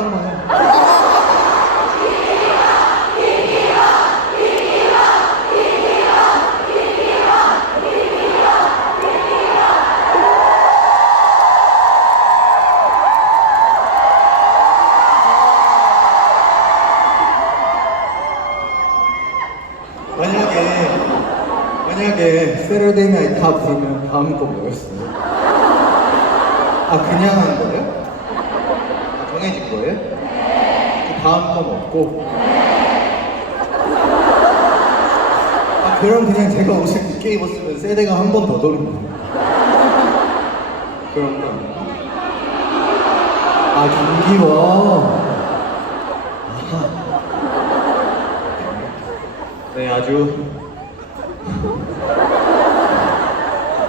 해. 만약에 만약에 세러데이 나이트 다 부르면 다음 거 뭐였어요? 아 그냥 한 거예요? 아, 정해진 거예요? 그 다음 건 없고 아 그럼 그냥 제가 옷을 늦게 입었으면 세대가 한 번더 도는 거예요 그런 거? 아 경기워 아하. 네 아주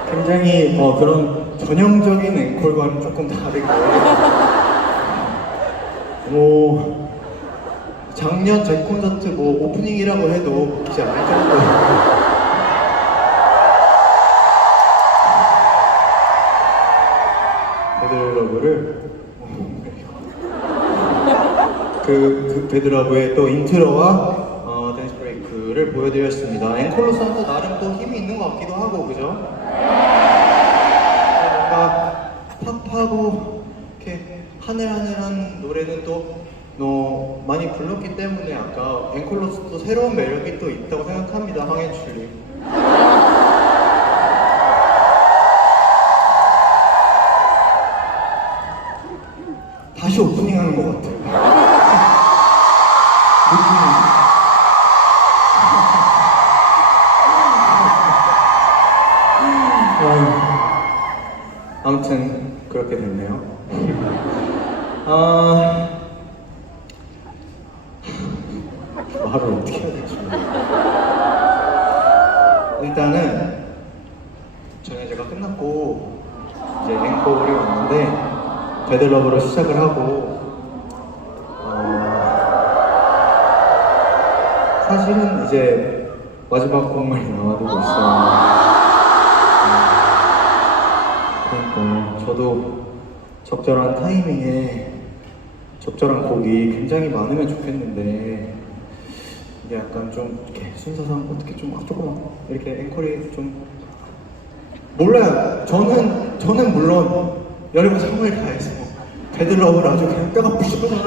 굉장히 어, 그런 전형적인 앵콜과는 조금 다르게 뭐 작년 제 콘서트 뭐 오프닝이라고 해도 웃기지 않을 정도로 베드러브를 그, 그 베드러브의 또 인트로와 어, 댄스 브레이크를 보여드렸습니다. 앵콜로서는 또 나름 또 힘이 있는 것 같기도 하고 그죠? 뭔가 팝하고 이렇게 하늘하늘한 노래는 또너 많이 불렀기 때문에 아까 앵콜로서 또 새로운 매력이 또 있다고 생각합니다. 황해출리. 다시 오프닝 하는 것 같아요. 아무튼 그렇게 됐네요. 아 말을 어떻게 해야 모르겠어요. 일단은 전에 제가 끝났고 이제 앵콜이 왔는데 베들러브로 시작을 하고 어, 사실은 이제 마지막 곡만이 남아두고 있어요. 그러니까 저도 적절한 타이밍에 적절한 곡이 굉장히 많으면 좋겠는데 이게 약간 좀 이렇게 순서상 어떻게 좀 아, 조금 이렇게 앵콜이 좀 몰라요. 저는 저는 물론 여러분 정말 다해서 베들러브를 아주 그냥 뼈가 부시부시하고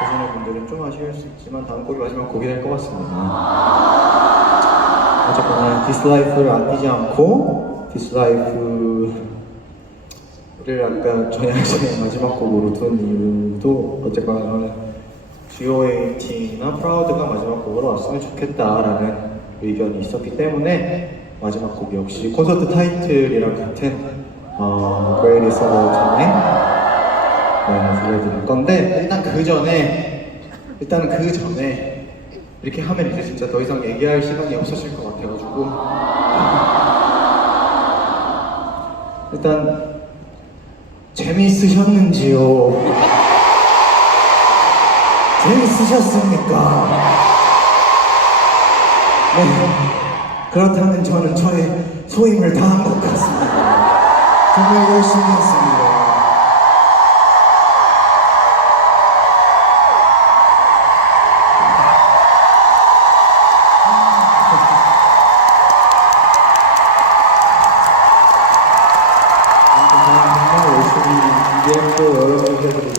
보시는 분들은 좀 아쉬울 수 있지만 다음 곡이 마지막 곡이 될 것 같습니다. 디스라이프를 아끼지 않고 디스라이프를 아까 전야시의 마지막 곡으로 둔 이유도 어쨌거나 G.O.A.T나 프라우드가 마지막 곡으로 왔으면 좋겠다라는 의견이 있었기 때문에 마지막 곡 역시 콘서트 타이틀이랑 같은 어, All Time 네, 들려드릴 건데 일단 그 전에 일단 그 전에 이렇게 하면 이제 진짜 더 이상 얘기할 시간이 없어질 것 같아가지고 일단 재미있으셨는지요? 재미있으셨습니까? 네. 그렇다면 저는 저의 소임을 다한 것 같습니다. 정말 열심히 했습니다.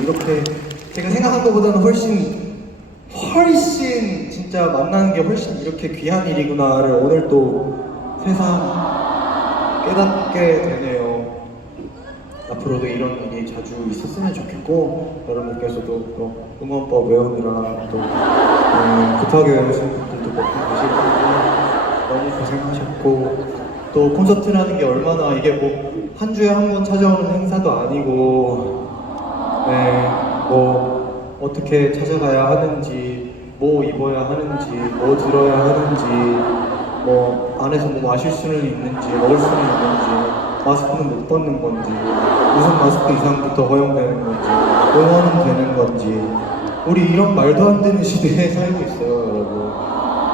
이렇게 제가 생각한 것보다는 훨씬 훨씬 진짜 만나는 게 훨씬 이렇게 귀한 일이구나를 오늘 또 새삼 깨닫게 되네요. 앞으로도 이런 일이 자주 있었으면 좋겠고 여러분께서도 또 응원법 외우느라 또 음, 급하게 외우신 분들도 몇분 계실 텐데 너무 고생하셨고 또 콘서트라는 게 얼마나 이게 뭐 한 주에 한 번 찾아오는 행사도 아니고 네, 뭐 어떻게 찾아가야 하는지, 뭐 입어야 하는지, 뭐 들어야 하는지, 뭐 안에서 뭐 마실 수는 있는지, 먹을 수는 있는지, 마스크는 못 벗는 건지, 무슨 마스크 이상부터 허용되는 건지, 응원은 되는 건지, 우리 이런 말도 안 되는 시대에 살고 있어요, 여러분.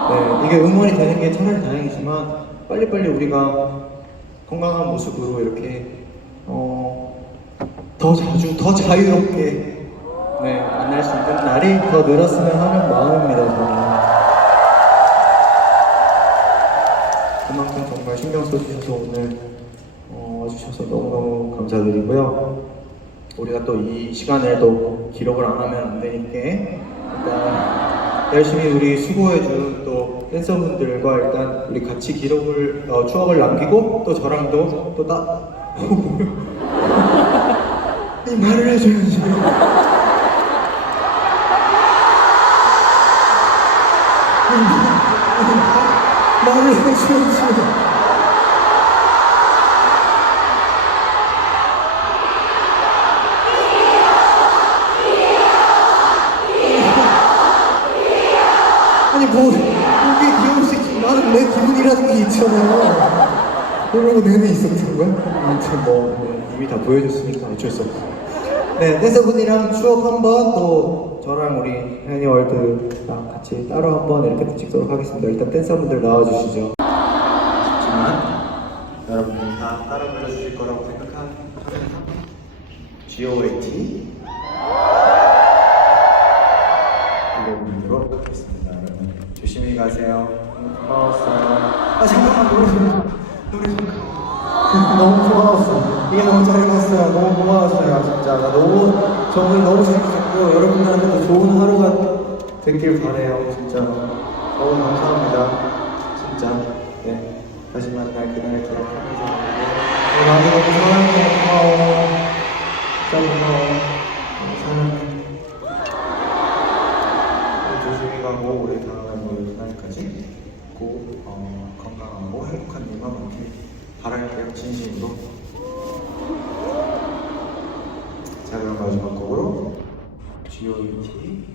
네, 이게 응원이 되는 게 차라리 다행이지만 빨리빨리 우리가 건강한 모습으로 이렇게 어, 더 자주 더 자유롭게 네 만날 수 있는 날이 더 늘었으면 하는 마음입니다 저는. 그만큼 정말 신경 써주셔서 오늘 어, 와주셔서 너무너무 감사드리고요. 우리가 또 이 시간을 또 기록을 안 하면 안 되니까 일단 열심히 우리 수고해준 또 댄서분들과 일단 우리 같이 기록을 어, 추억을 남기고 또 저랑도 또나 어, 뭐야. 이 말을 해줘야지 말을 해줘야지 아니 뭐 여기 귀여울 수 있지. 나는 내 기분이라는 게 있잖아요 그러고 내내 있었던 거야? 아무튼 뭐 네, 이미 다 보여줬으니까 어쩔 수 없어. 네 댄서분이랑 추억 한번 또 저랑 우리 해니월드랑 같이 따로 한번 이렇게 또 찍도록 하겠습니다. 일단 댄서분들 나와주시죠. 하지만 여러분들이 다 따라 불러주실 거라고 생각합니다 G.O.A.T 고마웠어 이게 너무 잘 갔어요. 너무 고마웠어요 진짜. 나 너무 정말 너무 재밌었고 여러분들한테도 좋은 하루가 됐길 바래요 진짜 너무 감사합니다 진짜. 네 다시 만날 그날을 기억하면서 바랄게요 진심으로 자 그럼 마지막 곡으로 G.O.E.T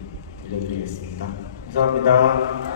들려드리겠습니다. 감사합니다